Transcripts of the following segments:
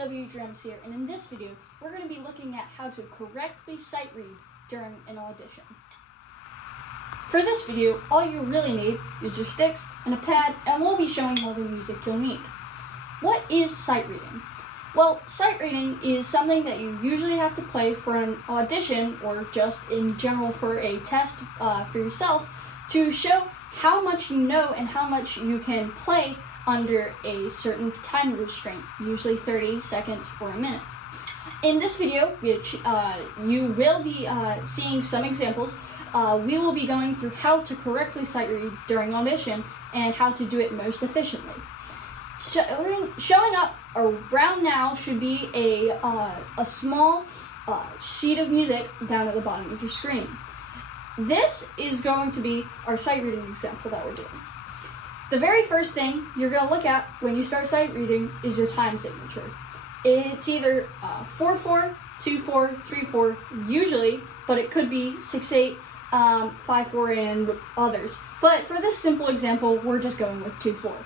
ASW Drums here, and in this video, we're going to be looking at how to correctly sight read during an audition. For this video, all you really need is your sticks and a pad, and we'll be showing all the music you'll need. What is sight reading? Well, sight reading is something that you usually have to play for an audition, or just in general for a test for yourself, to show how much you know and how much you can play under a certain time restraint, usually 30 seconds or a minute. In this video, which you will be seeing some examples, we will be going through how to correctly sight read during audition and how to do it most efficiently. Showing up around now should be a small sheet of music down at the bottom of your screen. This is going to be our sight reading example that we're doing. The very first thing you're going to look at when you start sight reading is your time signature. It's either 4/4, 2/4, 3/4 usually, but it could be 6/8, 5/4, and others. But for this simple example, we're just going with 2/4.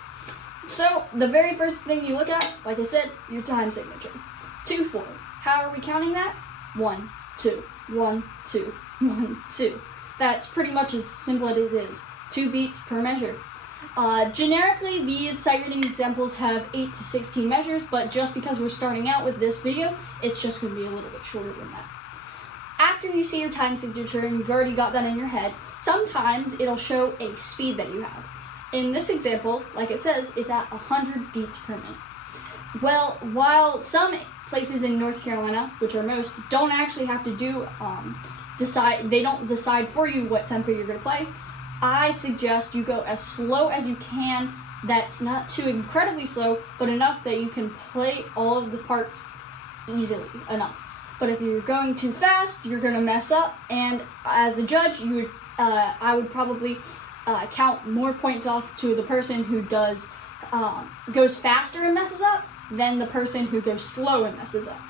So the very first thing you look at, like I said, your time signature. 2/4. How are we counting that? 1, 2, 1, 2, 1, 2. That's pretty much as simple as it is. 2 beats per measure. Generically, these sight reading examples have 8 to 16 measures, but just because we're starting out with this video, it's just going to be a little bit shorter than that. After you see your time signature and you've already got that in your head, sometimes it'll show a speed that you have. In this example, like it says, it's at 100 beats per minute. Well, while some places in North Carolina, which are most, don't actually have to they don't decide for you what tempo you're going to play, I suggest you go as slow as you can. That's not too incredibly slow, but enough that you can play all of the parts easily enough. But if you're going too fast, you're going to mess up, and as a judge, I would probably count more points off to the person who goes faster and messes up than the person who goes slow and messes up.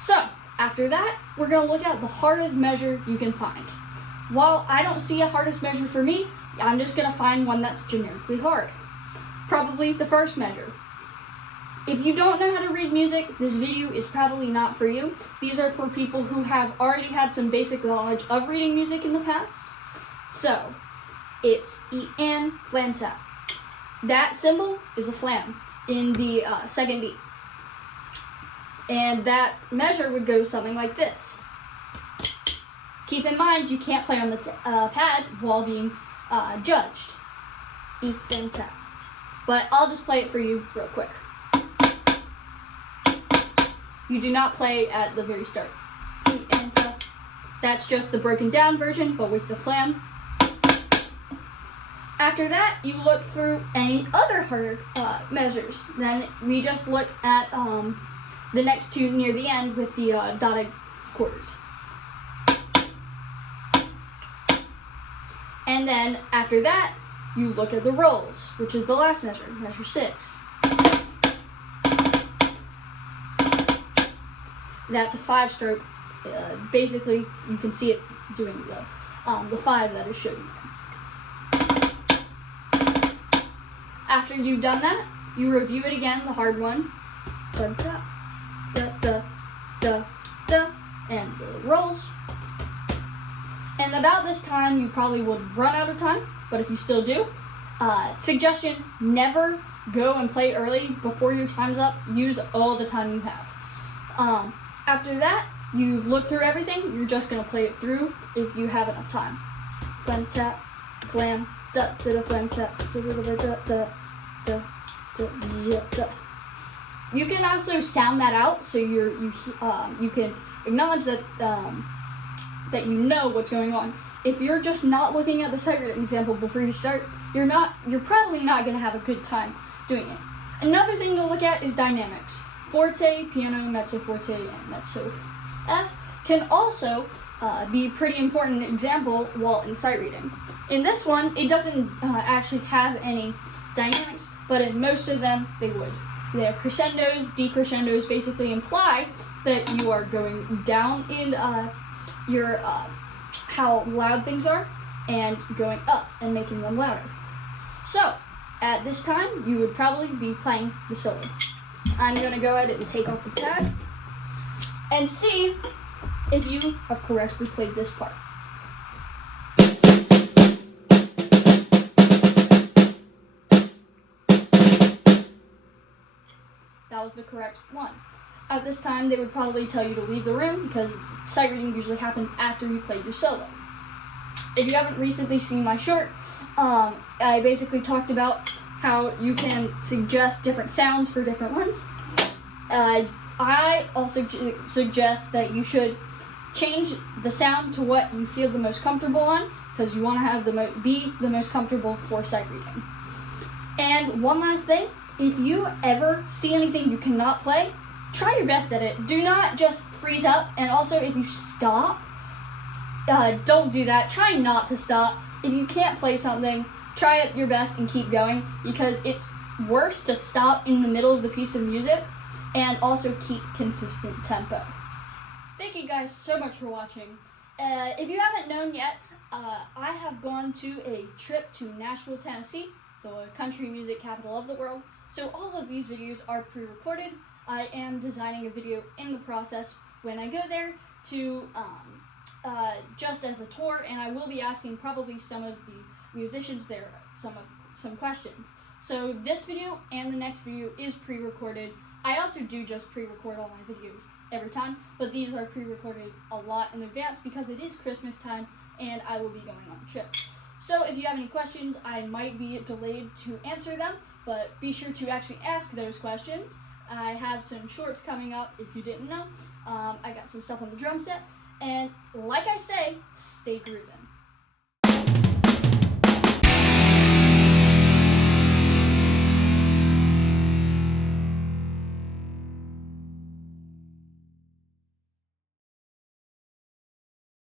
So, after that, we're going to look at the hardest measure you can find. While I don't see a hardest measure for me, I'm just going to find one that's generically hard. Probably the first measure. If you don't know how to read music, this video is probably not for you. These are for people who have already had some basic knowledge of reading music in the past. So, it's E-N, flam tap. That symbol is a flam in the second beat. And that measure would go something like this. Keep in mind, you can't play on the pad while being judged. E, flam tap. But I'll just play it for you real quick. You do not play at the very start. E, and tap. That's just the broken down version, but with the flam. After that, you look through any other harder measures. Then we just look at the next two near the end with the dotted quarters. And then after that, you look at the rolls, which is the last measure, measure 6. That's a 5-stroke. Basically, you can see it doing the 5 that is showing there. After you've done that, you review it again, the hard one. Da, da, da, da, da, and the rolls. And about this time, you probably would run out of time, but if you still do, suggestion, never go and play early before your time's up. Use all the time you have. After that, you've looked through everything. You're just going to play it through if you have enough time. Flam, tap, flam, da, da, da, flam, tap, da, da, da, da, da, da, da, da. You can also sound that out, so you can acknowledge that that you know what's going on. If you're just not looking at the sight reading example before you start, you're probably not going to have a good time doing it. Another thing to look at is dynamics. Forte, piano, mezzo forte, and mezzo F can also be pretty important example while in sight reading. In this one, it doesn't actually have any dynamics, but in most of them, they would. The crescendos, decrescendos basically imply that you are going down in your how loud things are and going up and making them louder. So, at this time, you would probably be playing the solo. I'm going to go ahead and take off the pad and see if you have correctly played this part. That was the correct one. At this time, they would probably tell you to leave the room because sight reading usually happens after you played your solo. If you haven't recently seen my short, I basically talked about how you can suggest different sounds for different ones. I also suggest that you should change the sound to what you feel the most comfortable on, because you want to have be the most comfortable for sight reading. And one last thing, if you ever see anything you cannot play, try your best at it. Do not just freeze up, and also if you stop, don't do that. Try not to stop. If you can't play something, try it your best and keep going, because it's worse to stop in the middle of the piece of music and also keep consistent tempo. Thank you guys so much for watching. If you haven't known yet, I have gone to a trip to Nashville, Tennessee, the country music capital of the world. So all of these videos are pre-recorded. I am designing a video in the process when I go there to just as a tour, and I will be asking probably some of the musicians there some questions. So this video and the next video is pre-recorded. I also do just pre-record all my videos every time, but these are pre-recorded a lot in advance because it is Christmas time and I will be going on a trip. So if you have any questions, I might be delayed to answer them, but be sure to actually ask those questions. I have some shorts coming up, if you didn't know. I got some stuff on the drum set, and like I say, stay groovin'.